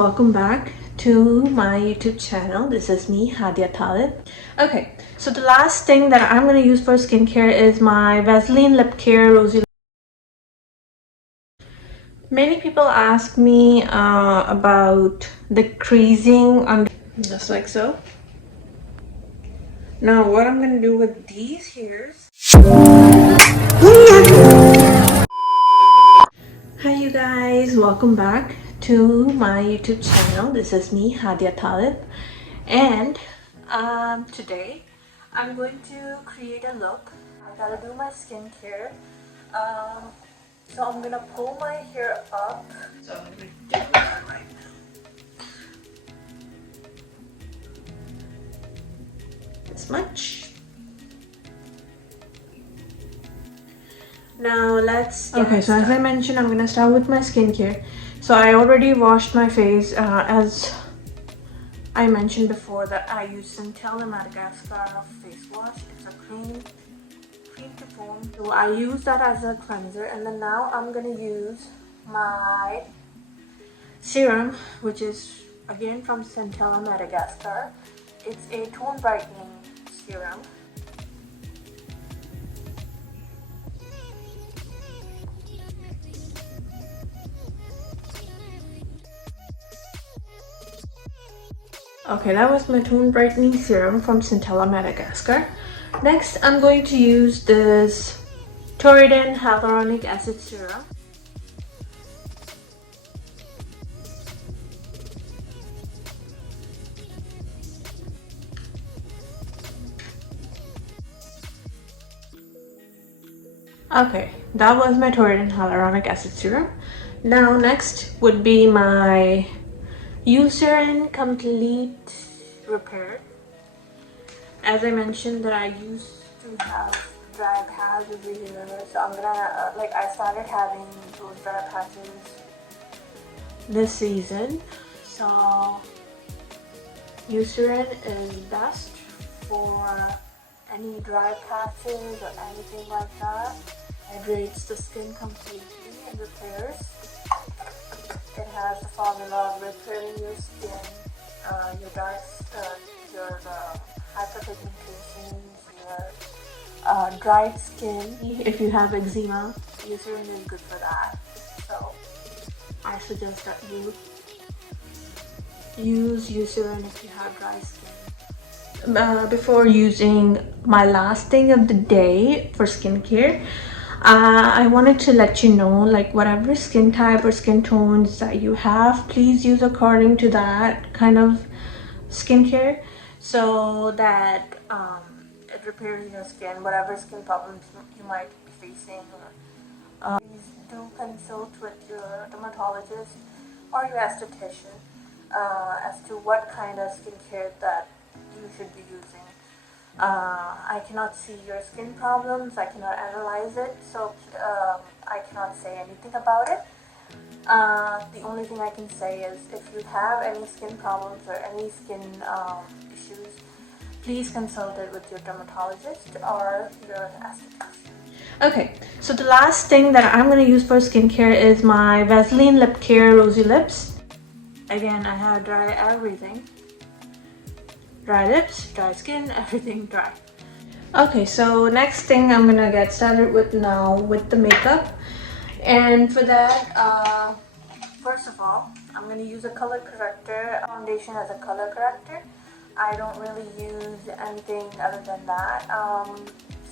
Welcome back to my YouTube channel. This is me, Hadia Talib. Okay, so the last thing that I'm going to use for skincare is my Vaseline Lip Care Rosy. Many people ask me about the creasing under, just like so. Now what I'm going to do with these hairs. Hi you guys, welcome back to my YouTube channel. This is me, Hadia Talib, and today I'm going to create a look. I gotta do my skincare. So I'm gonna pull my hair up. So I'm gonna do that right now. This much. Now let's get started. So as I mentioned, I'm gonna start with my skincare. So I already washed my face. As I mentioned before, that I use Centella Madagascar face wash. It's a cream to foam. So I use that as a cleanser, and then now I'm gonna use my serum, which is again from Centella Madagascar. It's a tone brightening serum. Okay, that was my tone brightening serum from Centella Madagascar. Next, I'm going to use this Torridin Hyaluronic Acid Serum. Okay, that was my Torridin Hyaluronic Acid Serum. Now next would be my Eucerin Complete Repair. As I mentioned that I used to have dry patches over here, so I'm gonna I started having those dry patches this season. So Eucerin is best for any dry patches or anything like that. Hydrates the skin completely and repairs. It has the formula of repairing your skin, your dark, your hyperpigmentations, your dried skin. If you have eczema, Eucerin is good for that. So I suggest that you use Eucerin if you have dry skin. Before using my last thing of the day for skincare, I wanted to let you know, like, whatever skin type or skin tones that you have, please use according to that kind of skincare, so that it repairs your skin, whatever skin problems you might be facing. Please do consult with your dermatologist or your esthetician as to what kind of skincare that you should be using. I cannot see your skin problems, I cannot analyze it, so I cannot say anything about it. The only thing I can say is if you have any skin problems or any skin issues, please consult it with your dermatologist or your esthetician. Okay, so the last thing that I'm going to use for skincare is my Vaseline Lip Care Rosy Lips. Again, I have dry everything. Dry lips, dry skin, everything dry. Okay, so next thing I'm gonna get started with now with the makeup. And for that, first of all, I'm gonna use a color corrector, foundation as a color corrector. I don't really use anything other than that.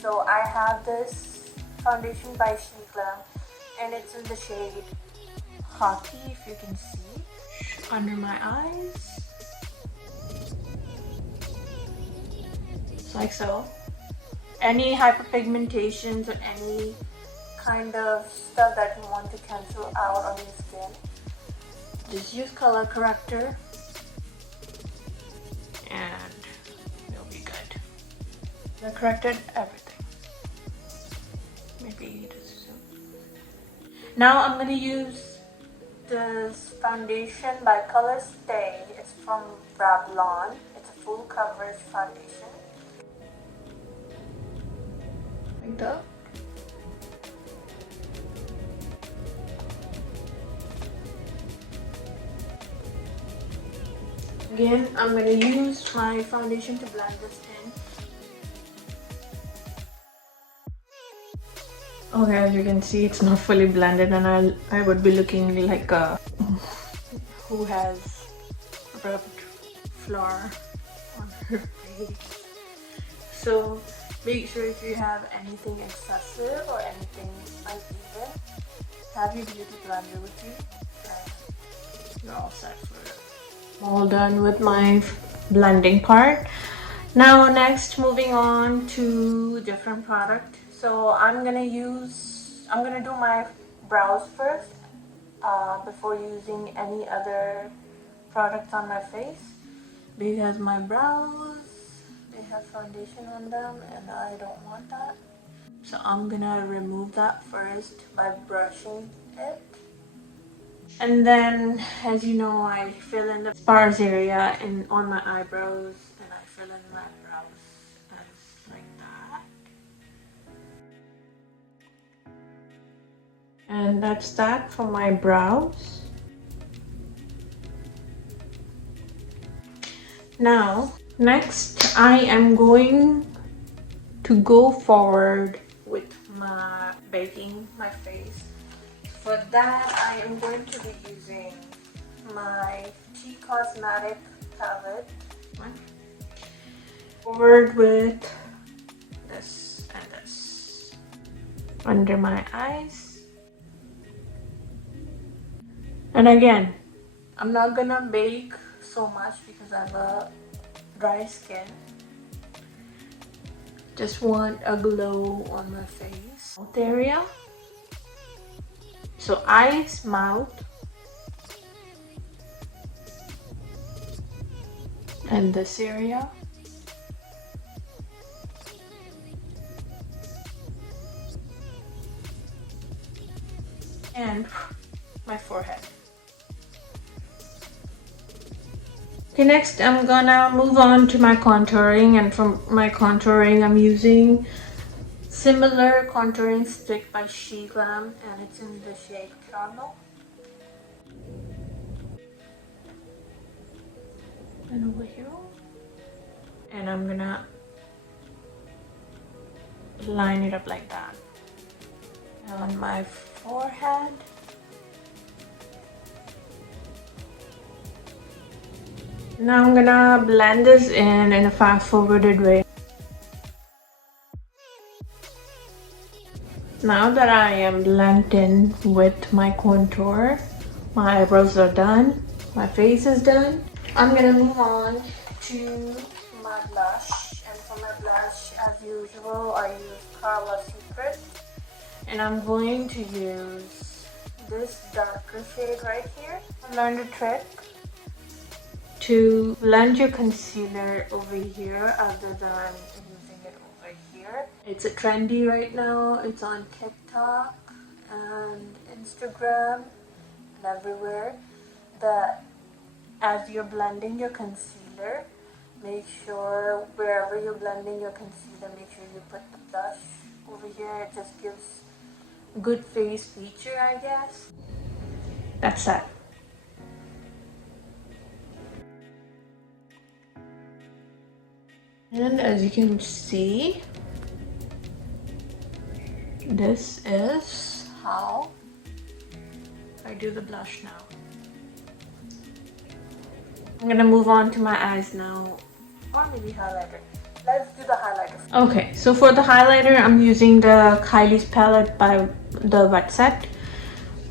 So I have this foundation by Glam, and it's in the shade Hockey, if you can see, under my eyes. Like so. Any hyperpigmentations or any kind of stuff that you want to cancel out on your skin, just use color corrector and you'll be good. I corrected everything. Maybe just now I'm gonna use this foundation by Color Stay. It's from Revlon. It's a full coverage foundation. Like that. Again, I'm gonna use my foundation to blend this in. Okay, as you can see, it's not fully blended, and I would be looking like a who has rubbed flour on her face. So make sure if you have anything excessive or anything uneven, have your beauty blender with you, and you're all set for it. I'm all done with my blending part. Now next, moving on to different product. So I'm gonna do my brows first before using any other products on my face, because my brows, they have foundation on them and I don't want that. So I'm gonna remove that first by brushing it. And then, as you know, I fill in the sparse area on my eyebrows, and I fill in my brows as like that. And that's that for my brows. Now, next I am going to go forward with my baking my face. For that, I am going to be using my T Cosmetic palette. Forward with this and this under my eyes. And again, I'm not gonna bake so much because I have a dry skin. Just want a glow on my face. Mouth area. So eyes, mouth, and this area. And my forehead. Okay, next I'm gonna move on to my contouring, and from my contouring I'm using similar contouring stick by Glam, and it's in the shade Caramel. And over here. And I'm gonna line it up like that. On my forehead. Now I'm gonna blend this in a fast-forwarded way. Now that I am blended in with my contour, my eyebrows are done, my face is done. I'm gonna move on to my blush, and for my blush, as usual, I use Carla Secret, and I'm going to use this darker shade right here. I learned a trick to blend your concealer over here other than using it over here. It's a trendy right now. It's on TikTok and Instagram and everywhere, that as you're blending your concealer, make sure wherever you're blending your concealer, make sure you put the blush over here. It just gives good face feature, I guess. That's it. And as you can see, this is how I do the blush now. I'm gonna move on to my eyes now, or maybe highlighter. Let's do the highlighter. Okay, so for the highlighter, I'm using the Kylie's palette by the Wet Set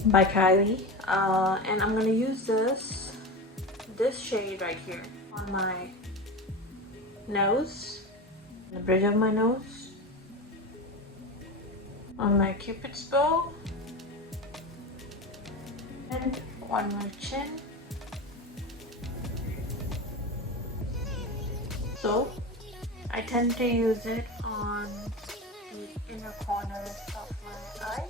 by Kylie, and I'm gonna use this shade right here on my nose, the bridge of my nose, on my cupid's bow, and on my chin. So I tend to use it on the inner corners of my eye.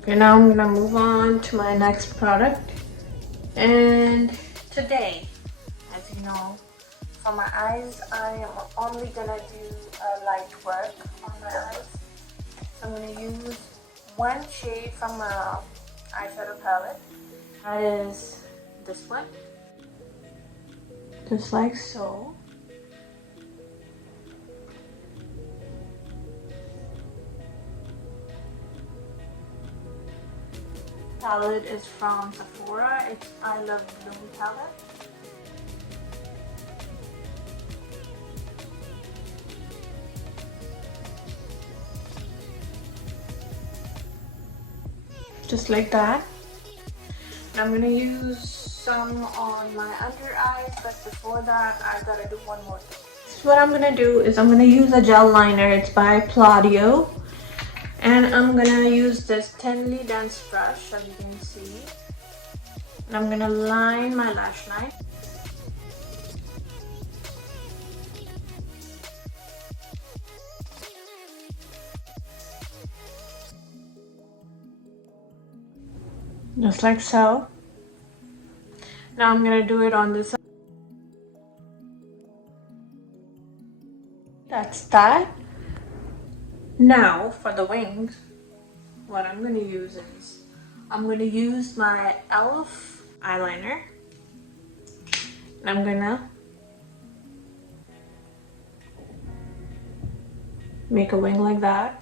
Okay, now I'm gonna move on to my next product. And today, as you know, for my eyes, I am only gonna do a light work on my eyes. So I'm gonna use one shade from eyeshadow palette. That is this one. Just like so. Palette is from Sephora. It's I Love Bloom palette. Just like that. I'm gonna use some on my under eyes, but before that I gotta do one more thing. So what I'm gonna do is I'm gonna use a gel liner. It's by Palladio, and I'm gonna use this thinly dense brush, as you can see, and I'm gonna line my lash line. Just like so. Now I'm gonna do it on this side. That's that. Now for the wings, what I'm gonna use is I'm gonna use my e.l.f. eyeliner, and I'm gonna make a wing like that.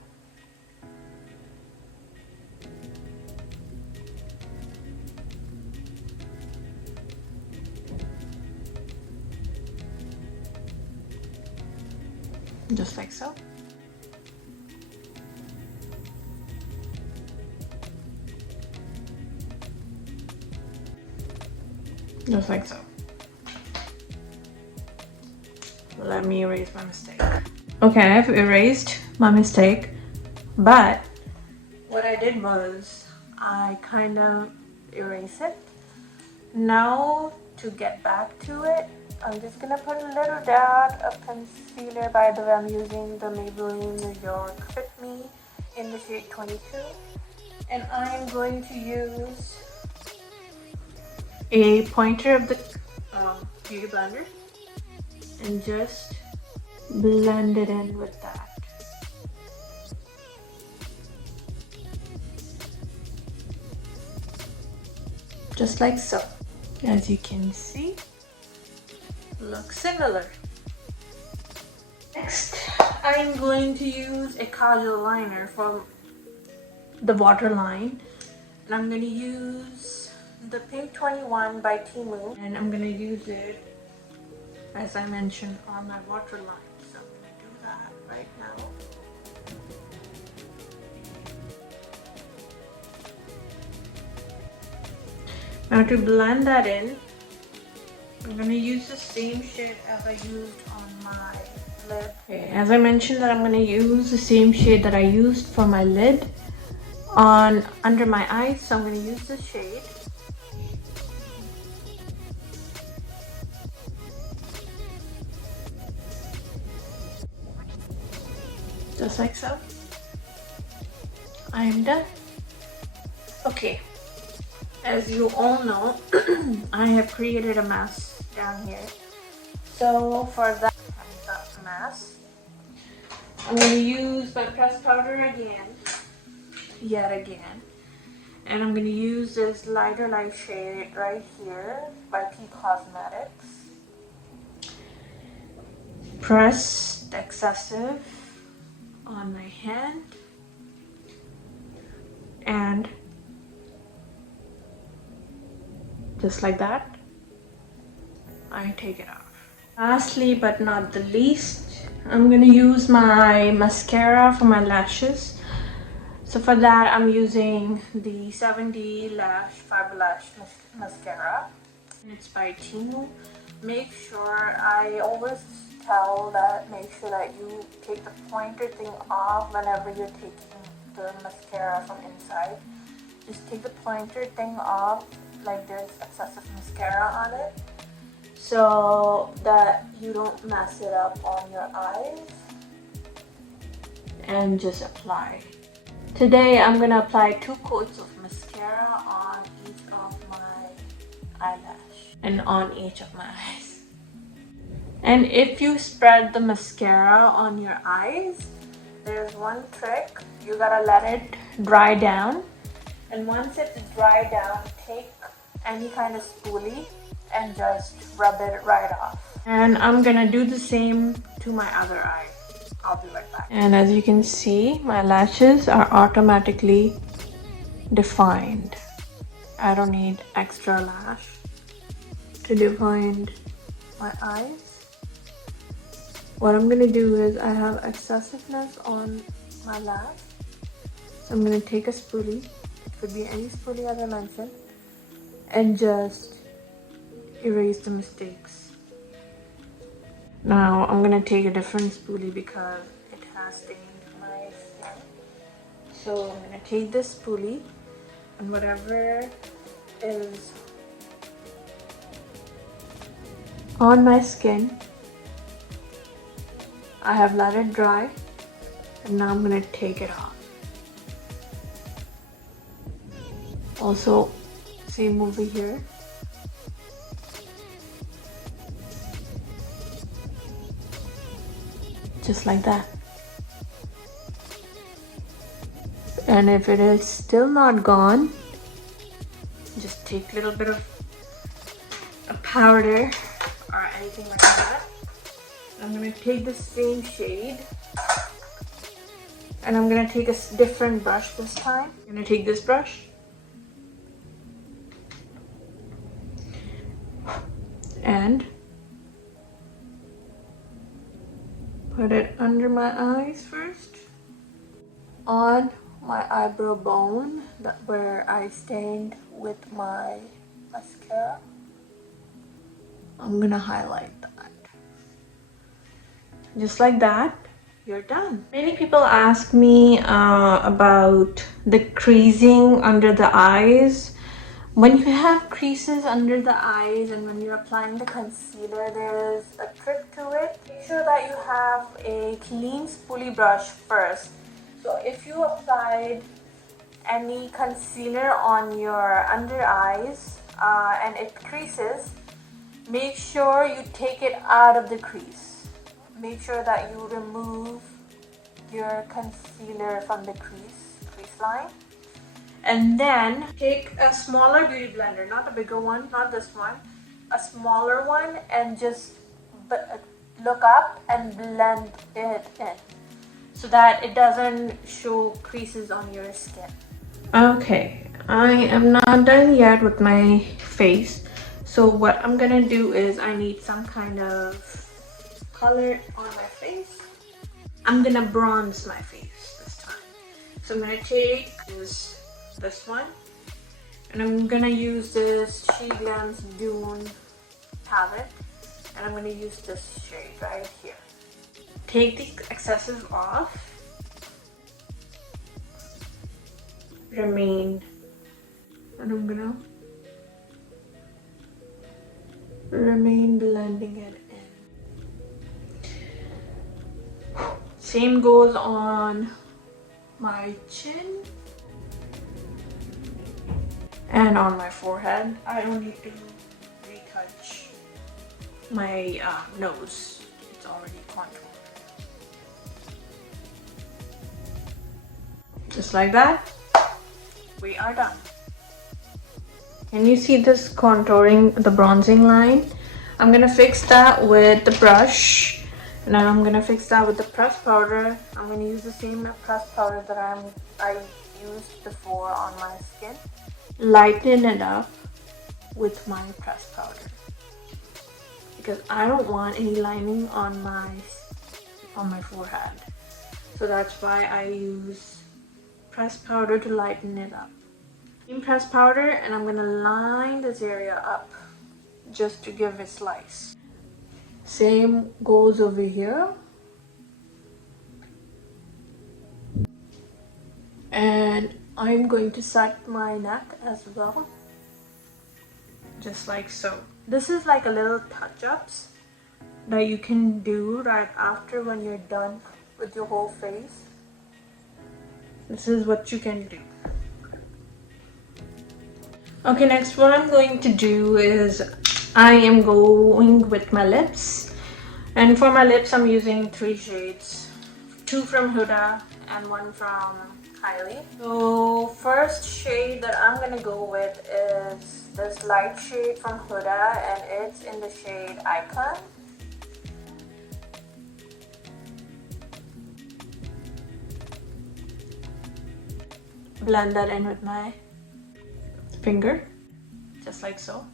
Just like so. Just like so. Let me erase my mistake. Okay, I've erased my mistake, but what I did was I kind of erase it. Now to get back to it, I'm just gonna put a little dot of concealer. By the way, I'm using the Maybelline New York Fit Me in the shade 22, and I'm going to use a pointer of the beauty blender and just blend it in with that. Just like so. As you can see, look similar. Next, I'm going to use a kajal liner from the waterline, and I'm going to use the Pink 21 by Timu, and I'm going to use it, as I mentioned, on my waterline. So I'm going to do that right now. Now to blend that in, I'm going to use the same shade as I used on my lid. Okay, as I mentioned that I'm going to use the same shade that I used for my lid on under my eyes, so I'm going to use this shade. Just like so. I am done. Okay. As you all know, I have created a mess down here. So for that mess, I'm going to use my pressed powder again, yet again. And I'm going to use this lighter light shade right here by P Cosmetics. Press the excessive on my hand and just like that, I take it off. Lastly but not the least, I'm gonna use my mascara for my lashes. So for that, I'm using the 7D Lash Fiber Lash Mascara. It's by Timu. Make sure, I always tell that, make sure that you take the pointer thing off whenever you're taking the mascara from inside. Just take the pointer thing off, like there's excessive mascara on it, so that you don't mess it up on your eyes, and just apply. Today I'm gonna apply 2 coats of mascara on each of my eyelash and on each of my eyes. And if you spread the mascara on your eyes, there's one trick. You gotta let it dry down And once it's dried down, take any kind of spoolie and just rub it right off. And I'm gonna do the same to my other eye. I'll be right back. And as you can see, my lashes are automatically defined. I don't need extra lash to define my eyes. What I'm gonna do is I have excessiveness on my lash. So I'm gonna take a spoolie, it could be any spoolie as I mentioned, and just erase the mistakes. Now I'm gonna take a different spoolie because it has stained my skin. So I'm gonna take this spoolie and whatever is on my skin, I have let it dry, and now I'm gonna take it off. Also, same over here. Just like that. And if it is still not gone, just take a little bit of a powder or anything like that. I'm gonna take the same shade and I'm gonna take a different brush this time. I'm gonna take this brush and put it under my eyes first, on my eyebrow bone where I stained with my mascara. I'm gonna highlight that. Just like that, you're done. Many people ask me about the creasing under the eyes. When you have creases under the eyes and when you're applying the concealer, there is a trick to it. Make sure that you have a clean spoolie brush first. So if you applied any concealer on your under eyes and it creases, make sure you take it out of the crease. Make sure that you remove your concealer from the crease line. And then take a smaller beauty blender, not a bigger one, not this one, a smaller one, and just look up and blend it in so that it doesn't show creases on your skin. Okay, I am not done yet with my face. So what I'm gonna do is I need some kind of color on my face. I'm gonna bronze my face this time. So I'm gonna take this one and I'm gonna use this Glam's Dune palette and I'm gonna use this shade right here. Take the excesses off, remain, and I'm gonna remain blending it in. Same goes on my chin and on my forehead. I don't need to retouch my nose. It's already contoured. Just like that, we are done. Can you see this contouring, the bronzing line? I'm gonna fix that with the brush. Now I'm gonna fix that with the pressed powder. I'm gonna use the same pressed powder that I used before on my skin. Lighten it up with my pressed powder because I don't want any lining on my forehead. So that's why I use pressed powder to lighten it up. Pressed powder, and I'm gonna line this area up just to give it slice. Same goes over here. And I'm going to set my neck as well, just like so. This is like a little touch-ups that you can do right after when you're done with your whole face. This is what you can do. Okay, next what I'm going to do is I am going with my lips. And for my lips, I'm using 3 shades. 2 from Huda and 1 from Kylie. So first shade that I'm gonna go with is this light shade from Huda, and it's in the shade Icon. Blend that in with my finger, just like so.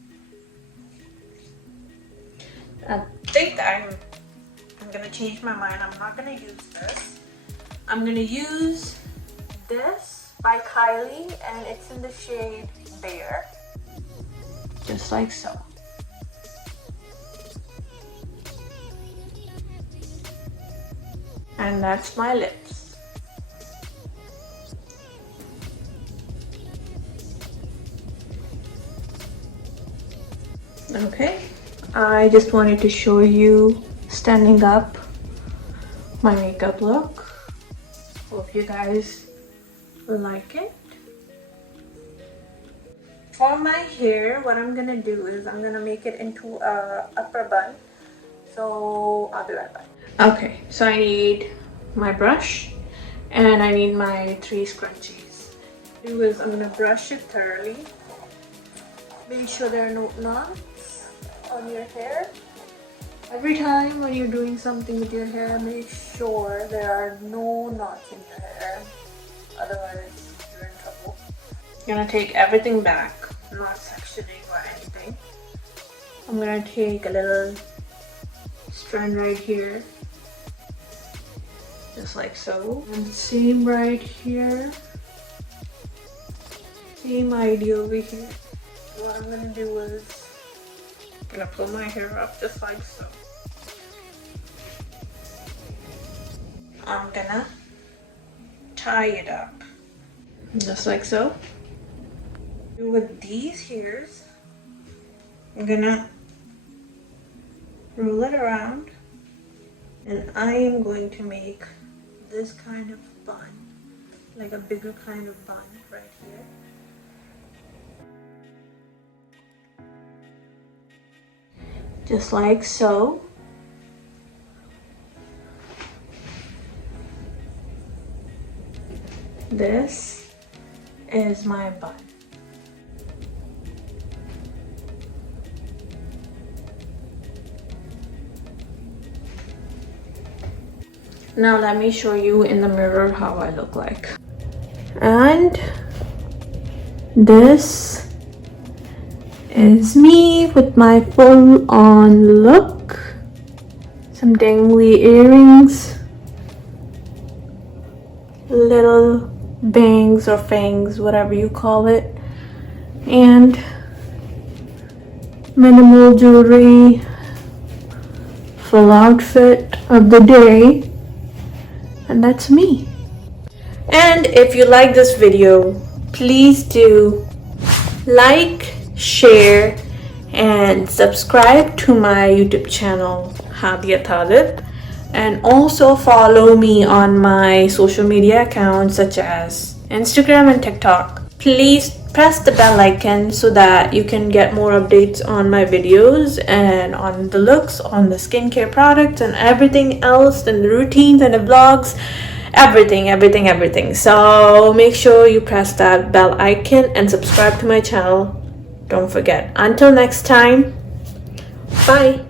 I think I'm gonna change my mind. I'm not gonna use this. I'm gonna use this by Kylie, and it's in the shade Bear, just like so. And that's my lips. Okay, I just wanted to show you standing up my makeup look. Hope you guys like it. For my hair, what I'm gonna do is I'm gonna make it into a upper bun. So I'll be right back. Okay, so I need my brush and I need my 3 scrunchies. What I'll do is I'm gonna brush it thoroughly. Make sure there are no knots on your hair. Every time when you're doing something with your hair, make sure there are no knots in your hair. Otherwise, you're in trouble. I'm gonna take everything back, not sectioning or anything. I'm gonna take a little strand right here, just like so. And same right here. Same idea over here. What I'm gonna do is I'm gonna pull my hair up just like so. I'm gonna tie it up just like so. With these hairs, I'm gonna roll it around, and I am going to make this kind of bun, like a bigger kind of bun right here. Just like so. This is my bun. Now let me show you in the mirror how I look like. And this is me with my full-on look. Some dangly earrings, little bangs or fangs, whatever you call it, and minimal jewelry, full outfit of the day, and that's me. And if you like this video, please do like, share, and subscribe to my YouTube channel, Hadia Talib, and also follow me on my social media accounts such as Instagram and TikTok. Please press the bell icon so that you can get more updates on my videos and on the looks, on the skincare products and everything else, and the routines and the vlogs, everything. So make sure you press that bell icon and subscribe to my channel. Don't forget. Until next time, bye.